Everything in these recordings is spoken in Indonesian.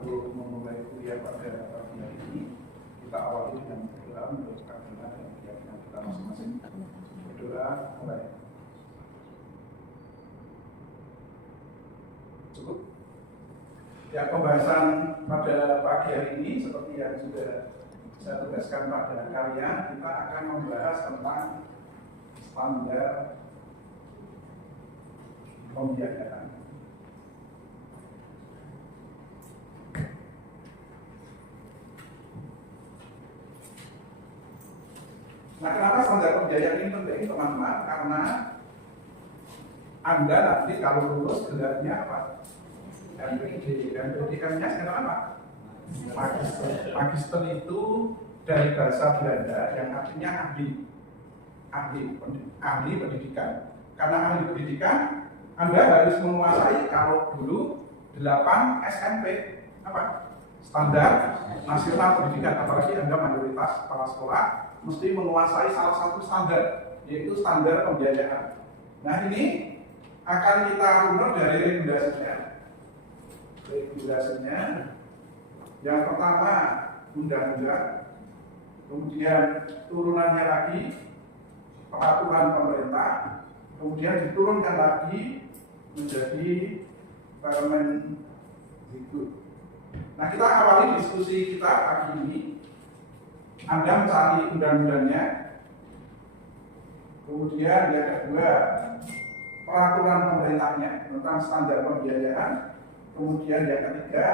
untuk memulai kuliah pada pagi hari ini, kita awali dengan berdoa untuk keadilan dan keyakinan kita masing-masing. Berdoa mulai. Cukup. Ya, pembahasan pada pagi hari ini seperti yang sudah saya tugaskan pada kalian, kita akan membahas tentang standar pembiayaan. Nah, kenapa standar pembiayaan ini penting, teman-teman? Karena Anda nanti kalau lulus gelarnya apa? MPD. MPD-nya sekarang apa? Magister itu dari bahasa Belanda yang artinya ahli pendidikan. Karena ahli pendidikan, Anda harus menguasai kalau dulu 8 SMP apa? Standar nasional pendidikan. Apalagi Anda mayoritas kepala sekolah mesti menguasai salah satu standar, yaitu standar pembiayaan. Nah, ini akan kita runut dari regulasinya. Yang pertama undang-undang, kemudian turunannya lagi peraturan pemerintah, kemudian diturunkan lagi menjadi Permendikbud. Nah, kita awali diskusi kita pagi ini. Anda mencari undang-undangnya, kemudian yang kedua peraturan pemerintahnya tentang standar pembiayaan, kemudian yang ketiga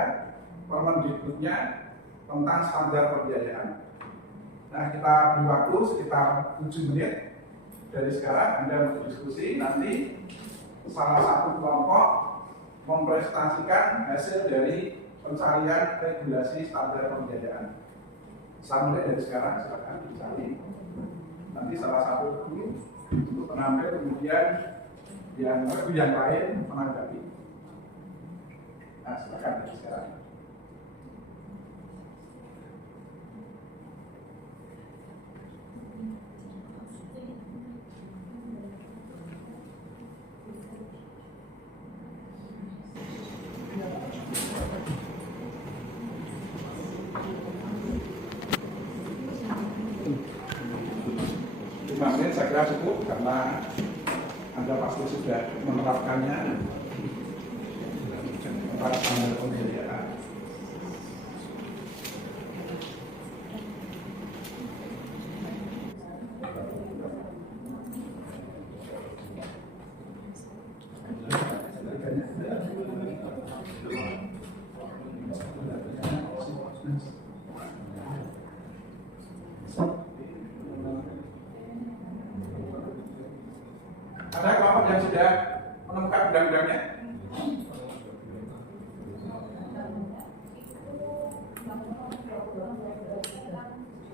Permendikbudnya tentang standar pembiayaan. Nah, kita beri waktu sekitar 7 menit dari sekarang. Anda berdiskusi, nanti salah satu kelompok mempresentasikan hasil dari pencarian regulasi standar pembiayaan. Saya mulai dari sekarang, silakan dicari. Nanti salah satu dulu untuk penampil, kemudian yang lain menanggapi. Nah, silakan dari sekarang. Saya kira cukup karena Anda pasti sudah menerapkannya tentang standar pembiayaan. Ada kelompok yang sudah menemukan undang-undangnya?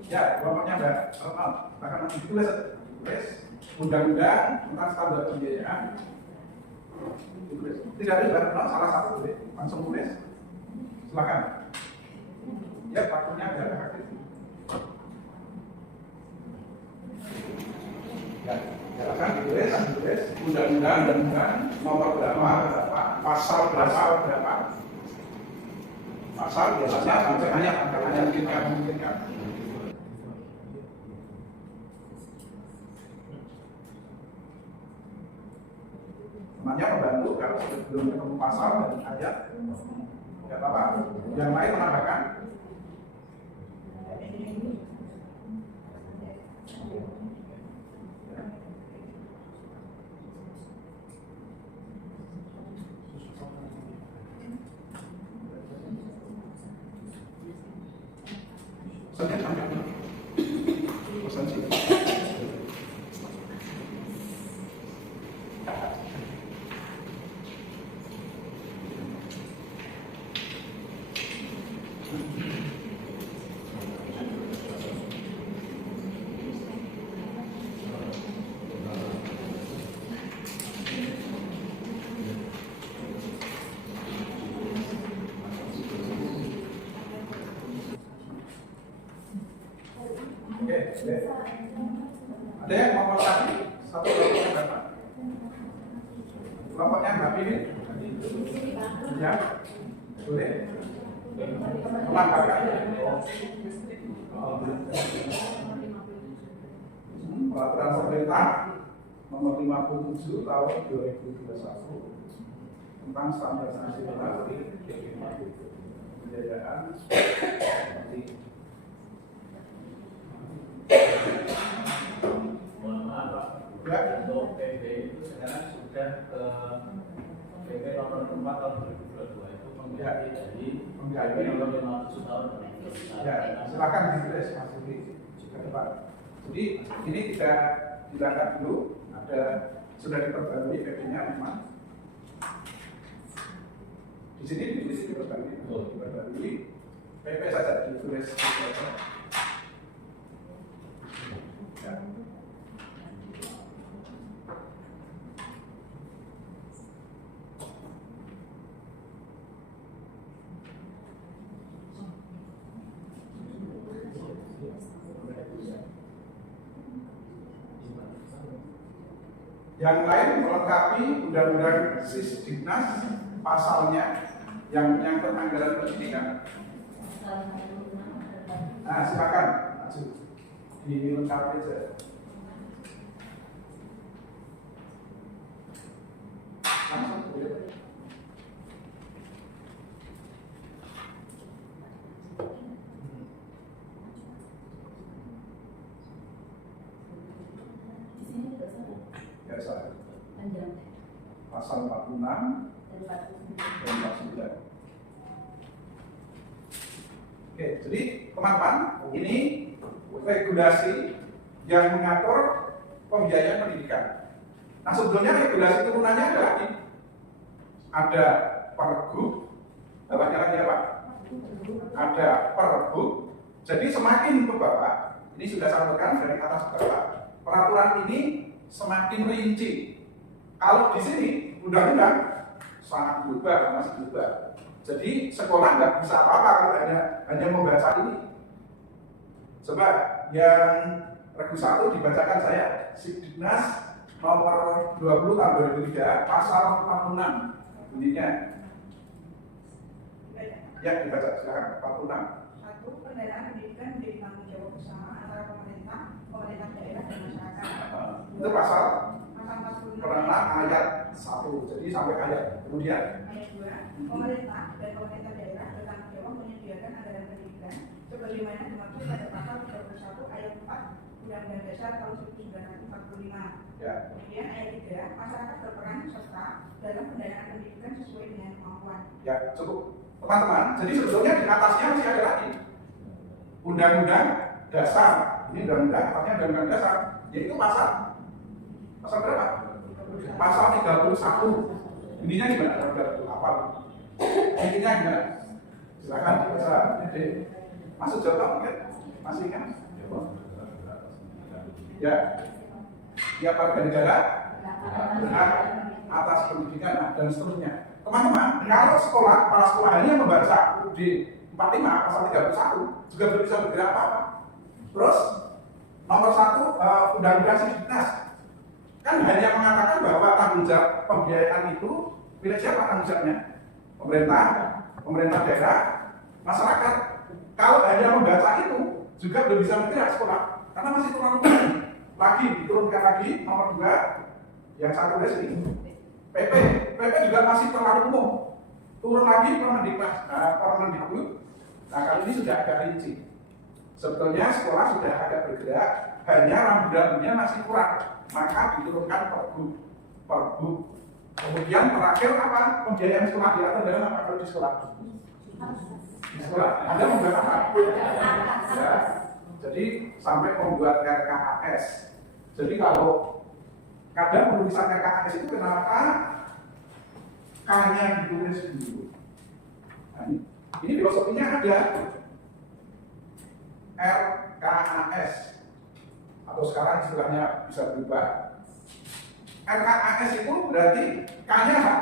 Ya, kelompoknya ada. Bahkan nanti ditulis undang-undang tentang standar pembiayaan. Tidak ada salah satu boleh langsung tulis. Silakan. Ya, waktunya ada aktif. Ya. Silakan ditulis undang-undang nomor berapa, pasal berapa. Pasal biasanya hanya memungkinkan. Namanya membantu kalau belum ketemu pasal dan ayat, tidak apa-apa. Yang lain menambahkan. Ada yang mau melengkapi satu kelompoknya berapa? Kelompoknya berapa ini? Ya, boleh. Peraturan pemerintah nomor 57 tahun 2021 tentang standar nasional pembiayaan mohon maaf Pak, untuk PP itu sekarang sudah ke PP nomor 4 tahun 2022 itu mengganti dari PP nomor 57 tahun 2021. ya, silakan ditulis Mas Yudi ke depan. Jadi ini kita diangkat dulu, ada sudah diperbarui PP-nya memang. Di sini diperbarui PP saja ditulis. Ya. Yang lain melengkapi undang-undang Sisdiknas pasalnya yang menyangkut anggaran pendidikan. Nah, silakan maju dilengkapi saja. Langsung boleh. Biasa. Pasal 46 dan 49. Oke, jadi teman-teman, ini regulasi yang mengatur pembiayaan pendidikan. Nah, sebetulnya regulasi turunannya ada Pergub, bawahnya apa? Ada Pergub. Jadi semakin ke bawah, ini sudah saya sampaikan dari atas ke bawah, peraturan ini semakin rinci. Kalau di sini undang-undang sangat berubah, masih berubah. Jadi sekolah nggak bisa apa-apa kalau hanya membaca ini. Coba yang Regu 1 dibacakan saya, Sisdiknas nomor 20 tahun 2003 pasal 46 bunyinya. Ya, dibaca silakan 46. 1. Pendanaan pendidikan menjadi tanggung jawab bersama antara pemerintah daerah dan masyarakat. Itu pasal 46 ayat 1. Jadi sampai ayat kemudian ayat 2. Pemerintah dan pemerintah daerah bertanggung jawab menyediakan anggaran pendidikan sebagaimana dimaksud pada pasal 31 ayat 4 Undang-Undang Dasar tahun 1945. ya. Kemudian ayat 3, masyarakat berperan serta dalam pendanaan pendidikan sesuai dengan kemampuan. Ya, cukup. Teman-teman, jadi sebetulnya di atasnya masih ada lagi Undang-Undang Dasar. Ini undang-undang, artinya undang-undang dasar, yaitu pasal berapa? Pasal 31. Ininya gimana? Apa? Intinya gimana? Silakan dibaca. Masuk jawab mungkin? Masih kan? Ya. Tiap warga negara berhak atas pendidikan dan seterusnya. Teman-teman, kalau kepala sekolah hanya membaca UUD 45 pasal 31 juga belum bisa bergerak apa-apa. Terus nomor 1 Undang-Undang Sisdiknas kan hanya mengatakan bahwa tanggung jawab pembiayaan itu milik siapa tanggung jawabnya? Pemerintah daerah, masyarakat. Kalau hanya membaca itu juga belum bisa bergerak sekolah karena masih terlalu banyak. Lagi diturunkan lagi nomor 2 yang satu dari sini. PP juga masih terlalu umum. Turun lagi Permendikbud. Nah, kali ini sudah agak rinci. Sebetulnya sekolah sudah agak bergerak, hanya rambu-rambunya masih kurang. Maka diturunkan Pergub. Kemudian terakhir apa? Pembiayaan sekolah diatur dalam apa kalau di sekolah? Di sekolah. Anda membuat apa? Ya. Jadi sampai membuat RKAS. Jadi kalau kadang penulisan RKAS itu kenapa K-nya ditulis dulu. Nah, ini filosofinya ada. RKAS atau sekarang istilahnya bisa berubah. RKAS itu berarti K-nya apa?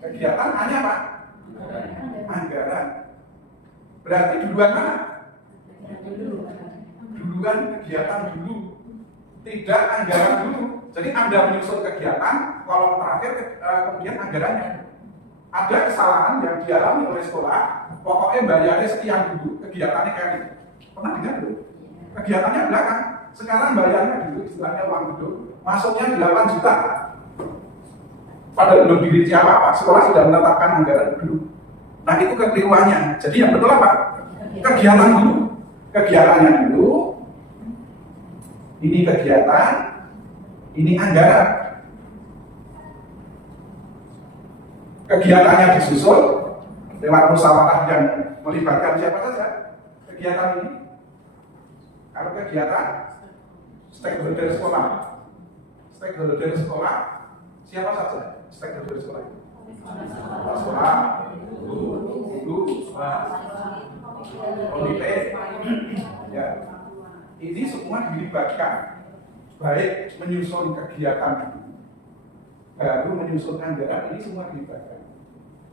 Kegiatan A-nya apa? Anggaran. Berarti duluan mana? Duluan kegiatan dulu. tidak anggaran dulu. Jadi Anda menyusun kegiatan, kolom terakhir kemudian anggarannya. Ada kesalahan yang dialami oleh sekolah, pokoknya bayarnya sekian dulu, kegiatannya kayak ini. Pernah dengar dulu? Kegiatannya belakang, sekarang bayarnya dulu, istilahnya uang gedung, masuknya 8 juta. Padahal belum dirinci apa-apa, sekolah sudah menetapkan anggaran dulu. Nah itu kekeliruannya. Jadi yang betul apa? Kegiatan dulu. Kegiatannya dulu, ini kegiatan, ini anggaran. Kegiatannya disusun lewat musyawarah yang melibatkan siapa saja. Kegiatan ini, kalau kegiatan stakeholder sekolah, siapa saja stakeholder sekolah itu? Sekolah, guru, komite, ya. Ini semua dilibatkan, baik menyusun kegiatan baru, menyusun anggaran, ini semua dilibatkan.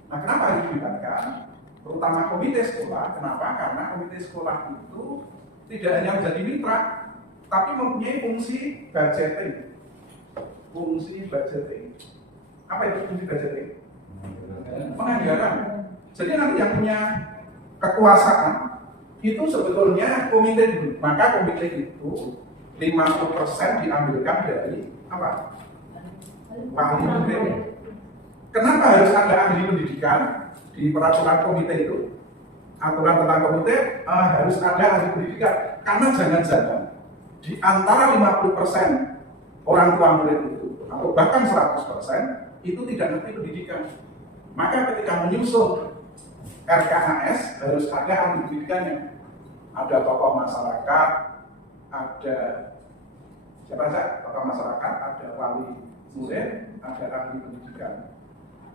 Nah, kenapa harus dilibatkan? Terutama komite sekolah. Kenapa? Karena komite sekolah itu tidak hanya menjadi mitra, tapi mempunyai fungsi budgeting. Fungsi budgeting. Apa itu fungsi budgeting? Penganggaran. Jadi nanti yang punya kekuasaan itu sebetulnya komite dulu. Maka komite itu 50% diambilkan dari apa? Ahli pendidikan. Kenapa harus ada ahli pendidikan di peraturan komite itu? Aturan tentang komite harus ada ahli pendidikan. Karena jangan-jangan di antara 50% orang tua murid itu atau bahkan 100% itu tidak ngerti pendidikan. Maka ketika menyusun RKAS harus ada ahli pendidikannya. Ada tokoh masyarakat, ada siapa saja tokoh masyarakat, ada wali murid, ada ahli pendidikan.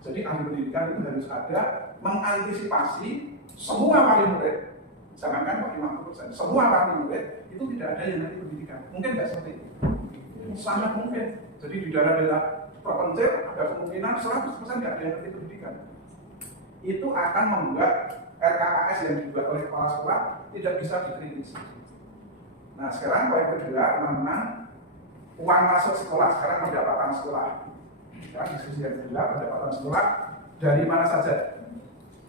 Jadi ahli pendidikan itu harus ada mengantisipasi semua wali murid, jangankan 50%, semua wali murid itu tidak ada yang ahli pendidikan. Mungkin nggak seperti itu? Sangat mungkin. Jadi di daerah-daerah terpencil ada kemungkinan 100% nggak ada yang ahli pendidikan. Itu akan membuat RKAS yang dibuat oleh kepala sekolah tidak bisa dikritisi. Nah sekarang poin kedua, teman-teman, uang masuk sekolah, sekarang pendapatan sekolah. Ya, diskusi yang kedua, pendapatan sekolah dari mana saja.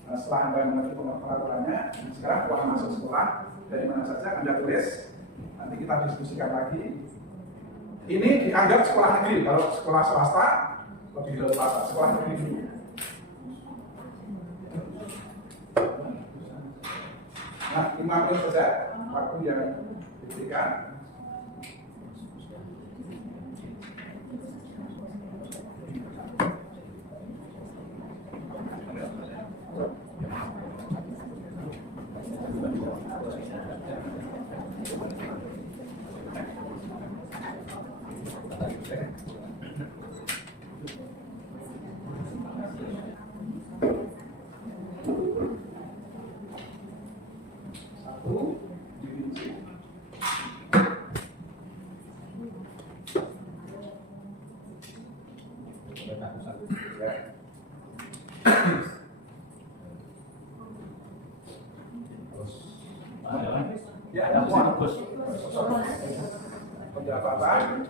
Nah, setelah Anda mengerti peraturannya, sekarang uang masuk sekolah dari mana saja Anda tulis. Nanti kita diskusikan lagi. Ini dianggap sekolah negeri. Kalau sekolah swasta lebih leluasa. Sekolah negeri dulu. Nah, 5 menit saja waktu yang diberikan. Ya, ada fokus. Pendapatan.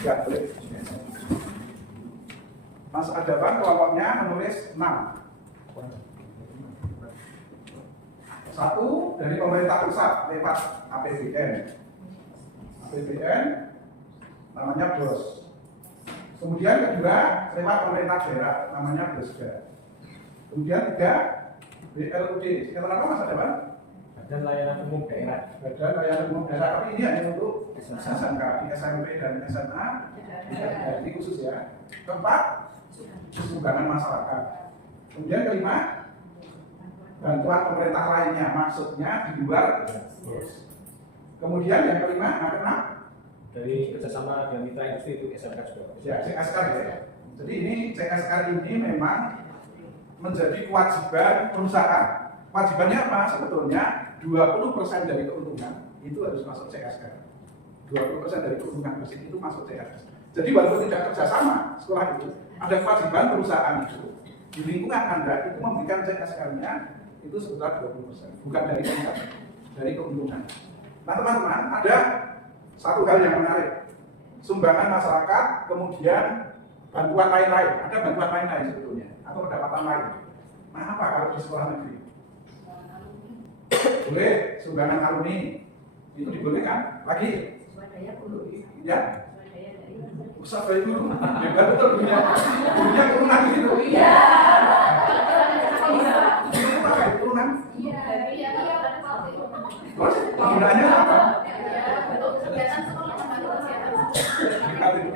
Ya, boleh. Mas Adaban kelompoknya menulis 6. Satu dari pemerintah pusat lewat APBN. APBN namanya BOS. Kemudian kedua lewat pemerintah daerah namanya BOSDA. Kemudian 3 BLUD. Singkatan apa Mas Adawan? Badan Layanan Umum Daerah. Badan Layanan Umum Daerah. Tapi ini hanya untuk SMK, di SMP dan SMA. Jadi khusus ya. Keempat, sumbangan masyarakat. Kemudian kelima, bantuan pemerintah lainnya, maksudnya di luar BOS. Kemudian yang kelima, yang keenam, Dari kerjasama dengan mitra industri itu SMK juga. ya CSR ya. Jadi ini CSR ini memang menjadi kewajiban perusahaan. Kewajibannya apa? Sebetulnya 20% dari keuntungan itu harus masuk CSR. 20% dari keuntungan bersih itu masuk CSR. Jadi walaupun tidak kerjasama sekolah itu, ada kewajiban perusahaan itu di lingkungan Anda itu memberikan CSR-nya itu sekitar 20%, bukan dari tingkat, dari keuntungan. Nah teman-teman, ada satu hal yang menarik, sumbangan masyarakat, kemudian bantuan lain-lain, ada bantuan lain-lain sebetulnya, atau pendapatan lain. Nah apa kalau di sekolah negeri? Boleh, sumbangan alumni, itu dibolehkan, lagi? Ya? Usah bayi guru, ya betul punya turunan gitu. Iya. Itu pakai turunan. Terus penggunaannya apa?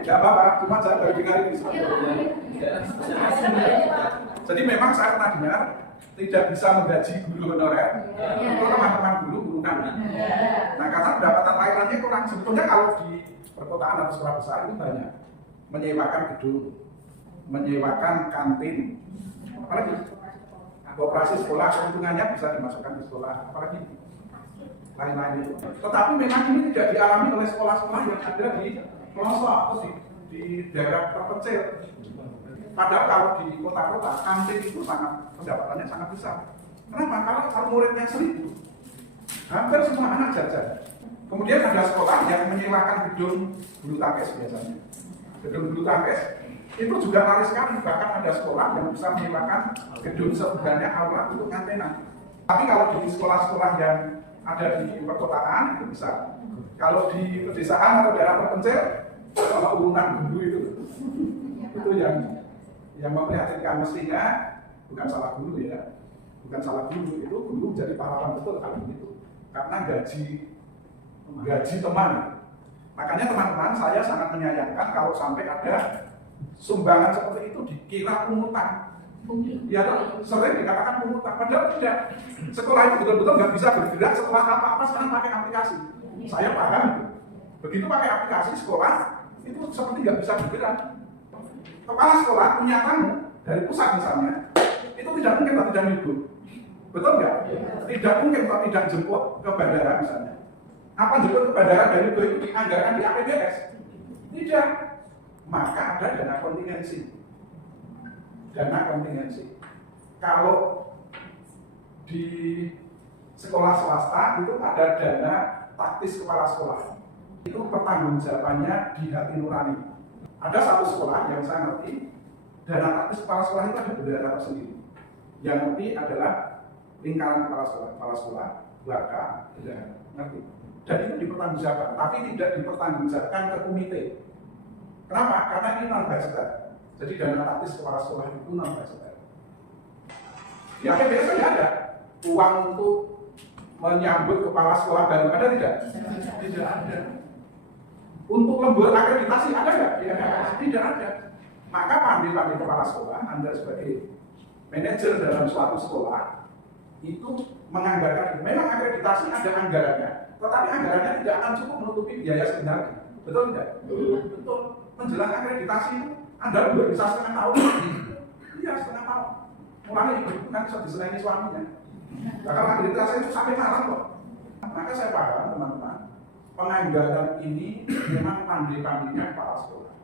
Tidak apa-apa, cuma saya baru dengar ini. Jadi memang saya pernah dengar tidak bisa menggaji guru honorer, itu teman-teman guru kami. Nah karena pendapatan lainnya kurang, sebetulnya kalau di perkotaan atau sekolah besar itu banyak menyewakan gedung, menyewakan kantin, apalagi operasi sekolah keuntungannya bisa dimasukkan di sekolah, apalagi lain-lain itu. Tetapi memang ini tidak dialami oleh sekolah-sekolah yang ada di pelosok atau di daerah terpencil. Padahal kalau di kota-kota kantin itu sangat pendapatannya sangat besar. Kenapa? Kalau muridnya 1000, hampir semua anak jajan. Kemudian ada sekolah yang menyewakan gedung bulu tangkis biasanya. Gedung bulu tangkis itu juga laris sekali. Bahkan ada sekolah yang bisa menyewakan gedung sebenarnya aula untuk kantinan. Tapi kalau di sekolah-sekolah yang ada di perkotaan itu bisa. Kalau di pedesaan atau daerah terpencil, kalau urunan guru itu yang memprihatinkan, mestinya bukan salah guru ya, bukan salah guru, itu guru jadi pahlawan betul kalau begitu. Karena gaji teman. Makanya teman-teman, saya sangat menyayangkan kalau sampai ada sumbangan seperti itu dikira pungutan. Ya, sering dikatakan pungutan, padahal tidak. Sekolah itu betul-betul nggak bisa bergerak setelah apa-apa sekarang pakai aplikasi. Saya paham itu. Begitu pakai aplikasi sekolah itu seperti nggak bisa bergerak. Kepala sekolah punya tamu dari pusat misalnya, itu tidak mungkin kalau tidak libur. Betul nggak? Tidak mungkin kalau tidak jemput ke bandara misalnya. Apa jemput ke bandara dari itu dianggarkan di APBS? Tidak. Maka ada dana kontingensi. Dana kontingensi. Kalau di sekolah swasta itu ada dana taktis kepala sekolah. Itu pertanggungjawabannya di hati nurani. Ada satu sekolah yang saya ngerti, dana taktis kepala sekolah itu ada bendera tersendiri. Yang ngerti adalah lingkaran kepala sekolah, warga, ngerti. Dan itu dipertanggungjawabkan, tapi tidak dipertanggungjawabkan ke komite. Kenapa? Karena ini non-budgeter. Jadi dana taktis kepala sekolah itu non-budgeter. Di APBS saja ada uang untuk menyambut kepala sekolah baru, ada tidak? Tidak ada. Untuk lembur akreditasi ada nggak? Tidak ada. Maka pandai-pandai kepala sekolah, Anda sebagai manajer dalam suatu sekolah itu menganggarkan. Memang akreditasi ada anggarannya, tetapi anggarannya tidak akan cukup menutupi biaya sebenarnya. Betul tidak? Betul. Menjelang akreditasi itu Anda belum bisa setengah tahun. Iya, setengah tahun. Mulai ibu kan bisa disenangi suaminya. Nah, kalau akreditasi itu sampai malam kok. Maka saya paham teman-teman, penganggaran ini memang pandai-pandainya kepala sekolah.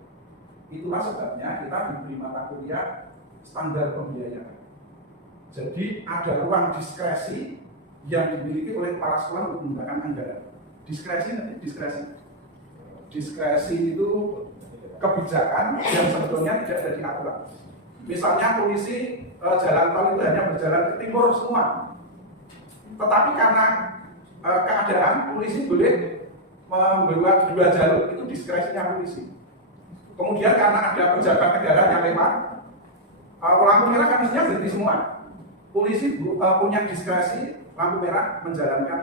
Itulah sebabnya kita diberi mata kuliah standar pembiayaan. Jadi ada ruang diskresi yang dimiliki oleh kepala sekolah untuk menggunakan anggaran. Diskresi itu kebijakan yang sebetulnya tidak ada di aturan. Misalnya polisi jalan tol itu hanya berjalan ke timur semua. Tetapi karena keadaan polisi boleh membuat 2 jalur, itu diskresinya polisi. Kemudian karena ada pejabat negara yang lewat, lampu merah kan mestinya berhenti semua. polisi punya diskresi lampu merah menjalankan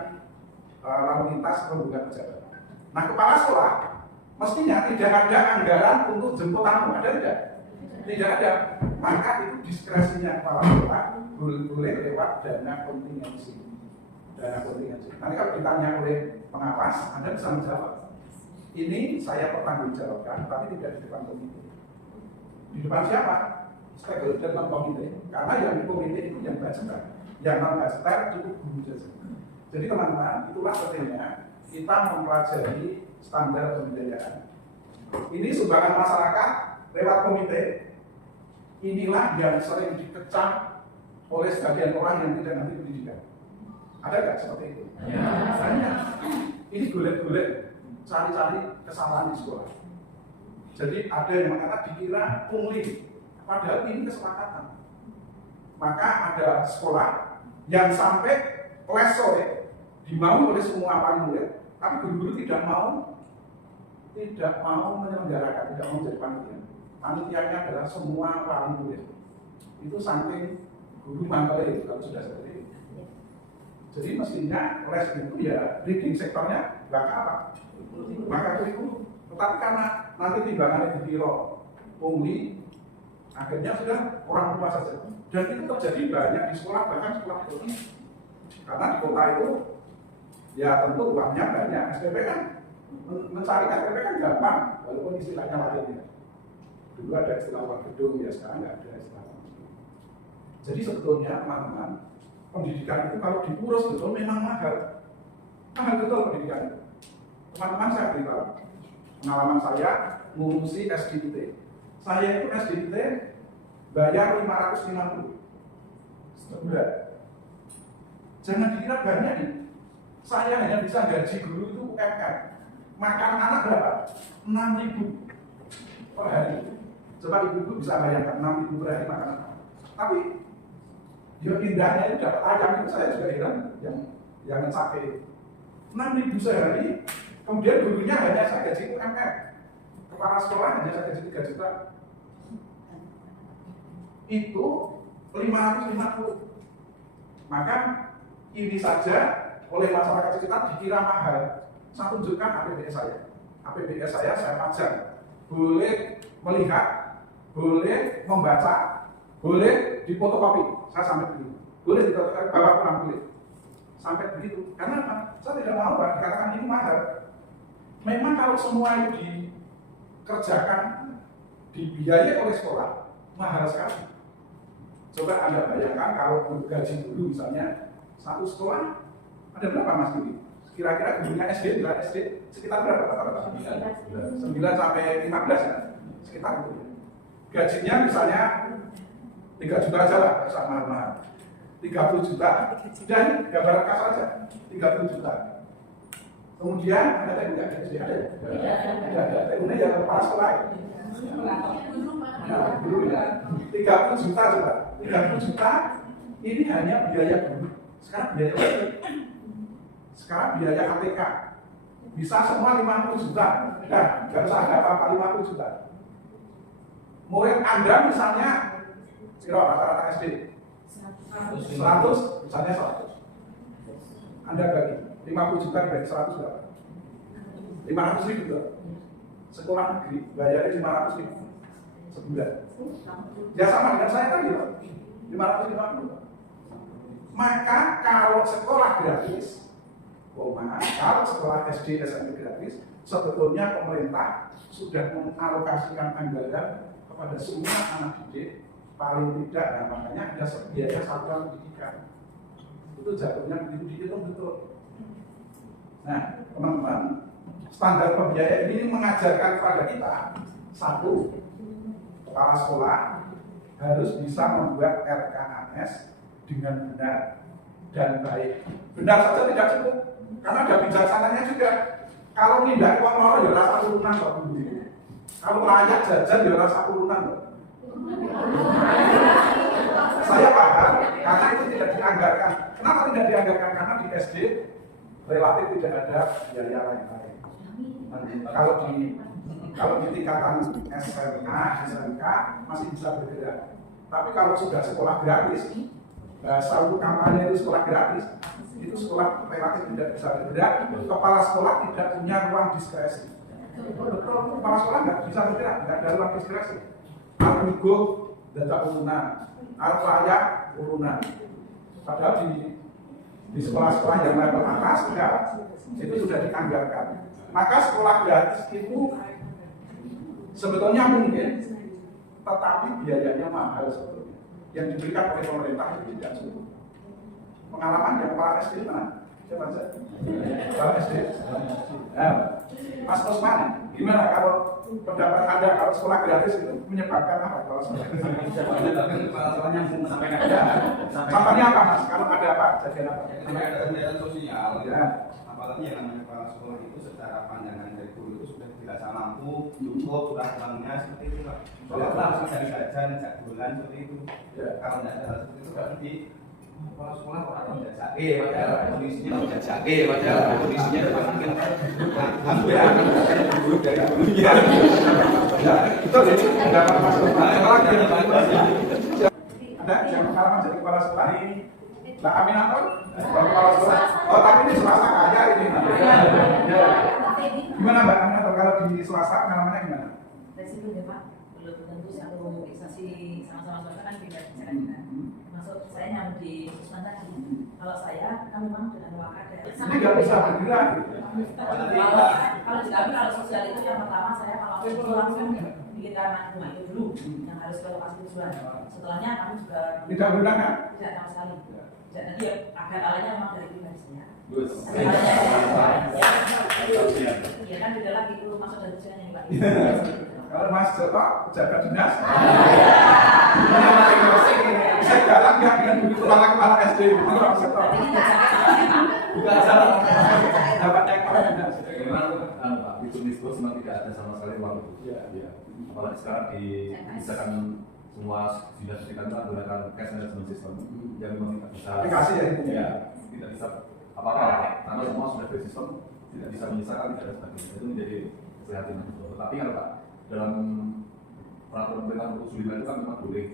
lalu lintas pembukaan pejabat. Nah, kepala sekolah mestinya tidak ada anggaran untuk jemput tamu, ada tidak? Tidak ada. Maka itu diskresinya kepala sekolah boleh lewat dana kontingensi. Dana kontingensi. Nanti kalau ditanya oleh pengawas, Anda bisa menjawab. Ini saya pertanggungjawabkan, tapi tidak di depan komite. Di depan siapa? Stakeholder non komite. Karena yang di komite itu yang budgetar, yang non budgetar cukup guru saja. Jadi teman-teman, itulah pentingnya kita mempelajari standar pembiayaan. Ini sumbangan masyarakat lewat komite. Inilah yang sering dikecam oleh sebagian orang yang tidak ngerti pendidikan. Ada nggak seperti itu? Ya. Banyak. Ini golek-golek, cari-cari kesalahan di sekolah. Jadi ada yang mengatakan dikira pungli, padahal ini kesepakatan. Maka ada sekolah yang sampai les sore dimaui oleh semua wali murid, tapi guru-guru tidak mau menyelenggarakan, tidak mau jadi panitia. Panitianya adalah semua wali murid. Itu saking guru mangkal itu kalau sudah seperti itu. Jadi mestinya les itu ya leading sektornya nggak apa, maka itu. Tetapi karena nanti timbangannya dikira pungli, akhirnya sudah orang tua saja. Dan itu terjadi banyak di sekolah, bahkan sekolah kota. Karena di kota itu ya tentu uangnya banyak. SPP kan mencari SPP kan gampang, walaupun istilahnya lainnya. Dulu ada istilah uang gedung, ya sekarang nggak ada istilah. Jadi sebetulnya teman-teman, pendidikan itu kalau diurus betul memang mahal. Mahal betul pendidikan itu. Teman-teman saya beritahu, pengalaman saya ngurusi SDIT. Saya itu SDIT bayar 550 sebulan. Jangan dikira banyak nih. Saya hanya bisa gaji guru itu UMR. Makan anak berapa? 6.000 per hari. Coba ibu-ibu bisa bayangkan 6.000 per hari makan anak. Tapi ya indahnya itu dapat ayam itu saya juga heran yang ngecake 6.000 sehari. Kemudian gurunya hanya saya gaji UMR. Kepala sekolah hanya saya gaji 3 juta. Itu 550. Maka ini saja oleh masyarakat sekitar dikira mahal. Saya tunjukkan APBS saya. APBS saya pajang. Boleh melihat, boleh membaca, boleh difotokopi. Saya sampai begitu. Boleh difotokopi, bawa pulang boleh. Sampai begitu. Karena apa? Saya tidak mau dikatakan ini mahal. Memang kalau semua itu dikerjakan, dibiayai oleh sekolah, mahal sekali. Coba Anda bayangkan kalau gaji guru misalnya satu sekolah ada berapa Mas Didi? Kira-kira gurunya SD sekitar berapa rata-rata? 9 sampai 15 ya, sekitar itu. Gajinya misalnya 3 juta aja lah, sama 30 juta. Dan gambaran kasar saja, 30 juta. Kemudian ada TU nggak? SD ada ya? Tidak ada. TU-nya yang kepala sekolah. Nah, guru ya. 30 juta coba. 30 juta ini hanya biaya guru. Sekarang biaya ATK. Bisa semua 50 juta. Nah, nggak usah ada apa-apa 50 juta. Murid Anda misalnya rata-rata SD 100, misalnya 100. Anda bagi 50 juta dibagi 100 berapa? 500 ribu juga. Sekolah negeri bayarnya 500 ribu sebulan. Ya sama dengan saya tadi, 550. Maka kalau sekolah gratis, kalau sekolah SD SMP gratis, sebetulnya pemerintah sudah mengalokasikan anggaran kepada semua anak didik paling tidak, nah makanya ada biaya satuan pendidikan. Itu jatuhnya begitu dihitung betul. Nah, teman-teman, standar pembiayaan ini mengajarkan kepada kita, satu, kepala sekolah harus bisa membuat RKAS dengan benar dan baik. Benar saja tidak cukup, karena ada bijaksananya juga. Kalau nindak uang loro ya rasa turunan kok dulu. Kalau layak jajan ya rasa turunan kok. Saya paham, karena itu tidak dianggarkan. Kenapa tidak dianggarkan? Karena di SD relatif tidak ada biaya lain-lain. Kalau di tingkatan SMA, SMK masih bisa bergerak. Tapi kalau sudah sekolah gratis, selalu kampanye itu sekolah gratis, itu sekolah relatif tidak bisa bergerak, kepala sekolah tidak punya ruang diskresi. Betul, kepala sekolah nggak bisa bergerak, nggak ada ruang diskresi. Almigo data urunan, alfaya urunan. Padahal di sekolah-sekolah yang level atas enggak, itu sudah dianggarkan. Maka sekolah gratis itu sebetulnya mungkin, tetapi biayanya mahal sebetulnya. Yang diberikan oleh pemerintah itu tidak cukup. Pengalaman yang para SD mana? Coba saja. Para SD. Nah, Mas Osman, gimana kalau pendapat Anda kalau sekolah gratis itu menyebabkan apa? Kalau sekolah gratis? Contohnya apa Mas? Kalau ada apa? Jadi apa? Ada kegiatan sosial. Apalagi yang namanya kepala sekolah itu secara pandangan dari guru itu sudah dirasa mampu, cukup, kurang kurangnya seperti itu Pak. Kalau langsung dari jajan, bulan seperti itu. Kalau tidak ada seperti itu berarti kepala sekolah orang tidak jake, padahal kondisinya tidak jake, padahal kondisinya mungkin hampir buruk dari dulunya. Itu jadi pendapat Mas Osman. Ada yang pengalaman jadi kepala sekolah? Nah, Aminator, kepala sekolah. Oh, tapi ini swasta kaya ini. Ya. Gimana Mbak Aminator kalau di swasta pengalamannya gimana? Resiko ya Pak, belum tentu satu instansi sama-sama swasta kan beda caranya. Masuk saya yang di Usman tadi. Kalau saya kan memang dengan wakada. Ini nggak bisa bergerak. Kalau di kami kalau sosial itu yang pertama saya kalau itu langsung bikin taman rumah itu dulu yang harus ke lokasi tujuan. Setelahnya kami juga Tidak bergerak kan? tidak sama sekali. Tidak nanti ya agak kalanya memang dari pribadinya. Ya kan beda lagi itu masuk dari tujuannya nih Pak. Kalau Mas Joko pejabat dinas, saya jalan nggak dengan kepala SD itu Mas Joko. Bukan salah. Dapat yang kepala dinas. Pak, itu diskus memang tidak ada sama sekali uang itu. Ya. Apalagi sekarang misalkan semua sudah kita menggunakan cash management system yang memang tidak bisa. Aplikasi ya itu. Ya, tidak bisa apa-apa. Karena semua sudah bersistem, tidak bisa menyisakan tidak ada sebagainya. Itu menjadi keprihatinan. Tetapi kan Pak, dalam peraturan pemerintah untuk Sulima itu kan memang boleh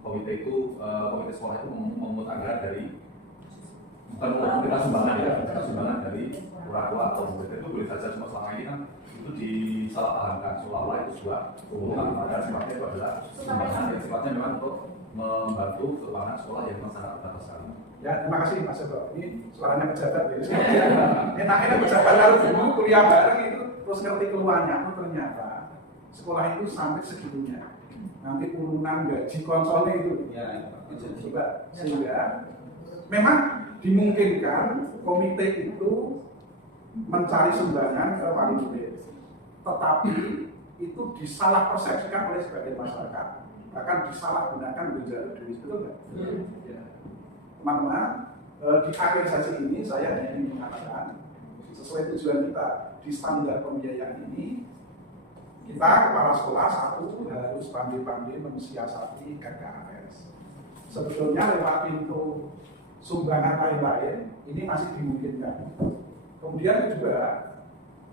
komite sekolah itu memungut anggaran dari bukan kita sumbangan ya, kita sumbangan dari orang tua atau murid itu boleh saja, cuma selama ini kan itu disalahpahamkan seolah-olah itu sebuah keuntungan, padahal sifatnya itu adalah sumbangan yang sifatnya memang untuk membantu keuangan sekolah yang memang sangat terbatas sekali. Ya, terima kasih Mas Joko. Ini suaranya pejabat ya. Enaknya pejabat lalu dulu kuliah bareng itu terus ngerti keluarnya. Oh ternyata sekolah itu sampai segitunya. Nanti urunan gaji konsolnya itu. Ya, Coba sehingga memang dimungkinkan komite itu mencari sumbangan ke panitia, tetapi itu disalah persepsikan oleh sebagian masyarakat, bahkan disalahgunakan menjadi duit, betul nggak? Ya. Teman-teman, di akhir sesi ini saya hanya ingin mengatakan sesuai tujuan kita di standar pembiayaan ini, kita kepala sekolah satu harus pandai-pandai mensiasati KKAS. Sebetulnya lewat pintu sumbangan lain-lain ini masih dimungkinkan. Kemudian kedua,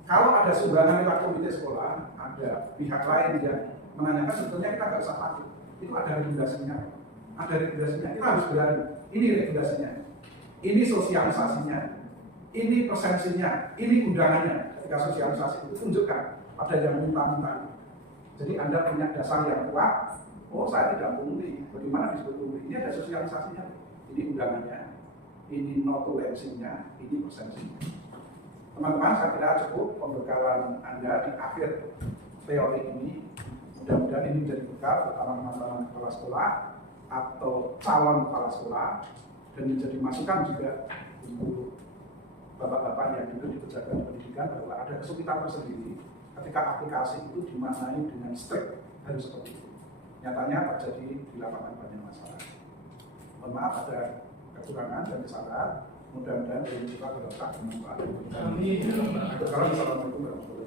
kalau ada sumbangan lewat komite sekolah, ada pihak lain yang menanyakan, sebetulnya kita nggak usah pakai. Itu ada regulasinya. Ada regulasinya. Kita harus berani. Ini regulasinya. Ini sosialisasinya. Ini persensinya. Ini undangannya. Ketika sosialisasi itu tunjukkan pada yang minta-minta. Jadi Anda punya dasar yang kuat. Oh, saya tidak pungli. Bagaimana disebut pungli? Ini ada sosialisasinya. Ini undangannya. Ini notulensinya. Ini persensinya. Teman-teman, saya kira cukup pembekalan Anda di akhir teori ini. Mudah-mudahan ini menjadi bekal utama teman-teman kepala sekolah atau calon kepala sekolah, dan menjadi masukan juga untuk bapak-bapak yang hidup di pejabat pendidikan bahwa ada kesulitan tersendiri ketika aplikasi itu dimaknai dengan strict harus seperti itu. Nyatanya terjadi di lapangan banyak masalah. Mohon maaf ada kekurangan dan kesalahan. Mudah-mudahan dari kita berdoa bermanfaat. Amin. Assalamualaikum warahmatullahi wabarakatuh.